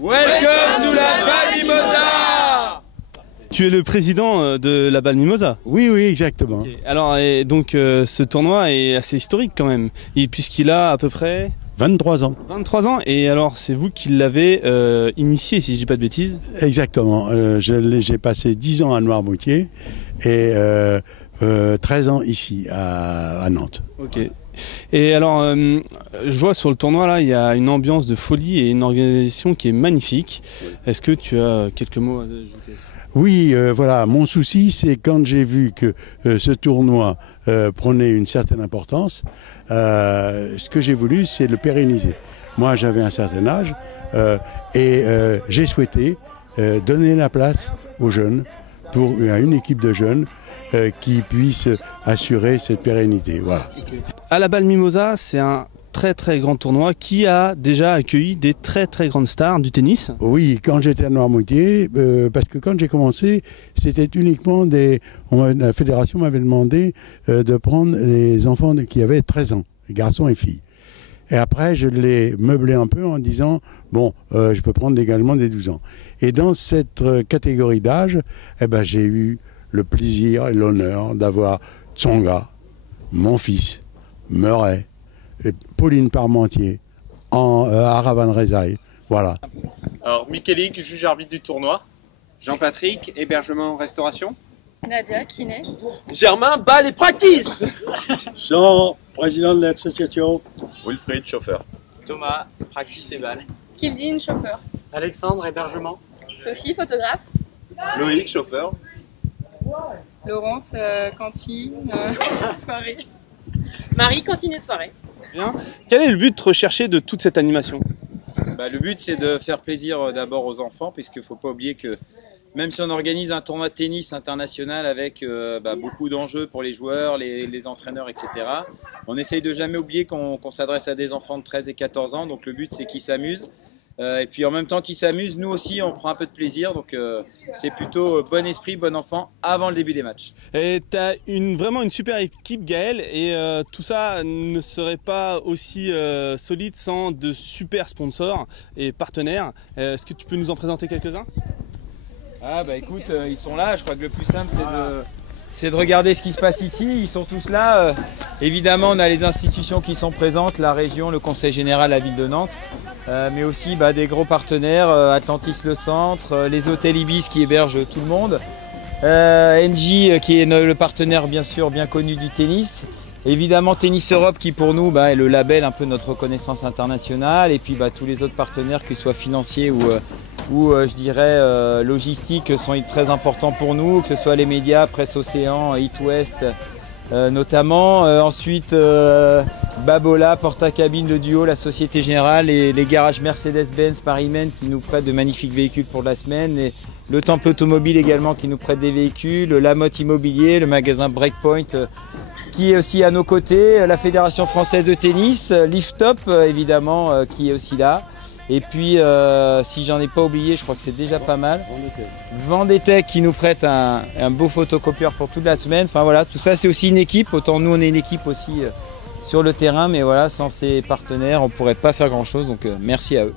Welcome to la Balle Mimosa. Tu es le président de la Balle Mimosa? Oui, oui, exactement. Okay. Alors, donc, ce tournoi est assez historique quand même, puisqu'il a à peu près 23 ans. 23 ans, et alors c'est vous qui l'avez initié, si je dis pas de bêtises? Exactement. J'ai passé 10 ans à Noirmoutier et 13 ans ici, à Nantes. Ok. Et alors, je vois sur le tournoi, là, il y a une ambiance de folie et une organisation qui est magnifique. Est-ce que tu as quelques mots à ajouter? Oui, voilà. Mon souci, c'est quand j'ai vu que ce tournoi prenait une certaine importance, ce que j'ai voulu, c'est le pérenniser. Moi, j'avais un certain âge et j'ai souhaité donner la place aux jeunes, à une équipe de jeunes qui puisse assurer cette pérennité. Voilà. Okay. À la Balle Mimosa, c'est un très grand tournoi qui a déjà accueilli des très grandes stars du tennis. Oui, quand j'étais à Noirmoutier, parce que quand j'ai commencé, c'était uniquement la fédération m'avait demandé de prendre les enfants qui avaient 13 ans, garçons et filles. Et après, je l'ai meublé un peu en disant, bon, je peux prendre également des 12 ans. Et dans cette catégorie d'âge, j'ai eu le plaisir et l'honneur d'avoir Tsonga, mon fils, Murray, et Pauline Parmentier, Aravan Rezaï, voilà. Alors, Michelic, juge arbitre du tournoi. Jean-Patrick, hébergement, restauration. Nadia, kiné. Germain, balle et practice. Jean, président de l'association. Wilfried, chauffeur. Thomas, practice et balle. Kildine, chauffeur. Alexandre, hébergement. Sophie, photographe. Loïc, chauffeur. Laurence, cantine, soirée. Marie, cantine et soirée. Bien. Quel est le but recherché de toute cette animation? Le but, c'est de faire plaisir d'abord aux enfants, puisqu'il ne faut pas oublier que même si on organise un tournoi de tennis international avec beaucoup d'enjeux pour les joueurs, les entraîneurs, etc., on essaye de jamais oublier qu'on s'adresse à des enfants de 13 et 14 ans. Donc le but, c'est qu'ils s'amusent. Et puis en même temps qu'ils s'amusent, nous aussi, on prend un peu de plaisir. Donc c'est plutôt bon esprit, bon enfant avant le début des matchs. Et tu as vraiment une super équipe, Gaël. Et tout ça ne serait pas aussi solide sans de super sponsors et partenaires. Est-ce que tu peux nous en présenter quelques-uns? Ah écoute, ils sont là. Je crois que le plus simple, c'est de regarder ce qui se passe ici. Ils sont tous là. Évidemment, on a les institutions qui sont présentes, la région, le conseil général, la ville de Nantes. Mais aussi des gros partenaires, Atlantis Le Centre, les hôtels Ibis qui hébergent tout le monde, NJ qui est le partenaire bien sûr bien connu du tennis, évidemment Tennis Europe qui pour nous est le label, un peu notre reconnaissance internationale, et puis tous les autres partenaires, qu'ils soient financiers ou je dirais logistiques, sont très importants pour nous, que ce soit les médias, Presse Océan, It West, notamment. Ensuite Babola, Porta-Cabine de Duo, la Société Générale, et les garages Mercedes-Benz Paris-Men qui nous prêtent de magnifiques véhicules pour la semaine, et le Temple Automobile également qui nous prête des véhicules, la Motte Immobilier, le magasin Breakpoint qui est aussi à nos côtés, la Fédération Française de Tennis, Lift Up évidemment qui est aussi là. Et puis, si j'en ai pas oublié, je crois que c'est déjà pas mal. Vendetech qui nous prête un beau photocopieur pour toute la semaine. Enfin voilà, tout ça c'est aussi une équipe. Autant nous on est une équipe aussi sur le terrain, mais voilà, sans ces partenaires on pourrait pas faire grand chose. Donc merci à eux.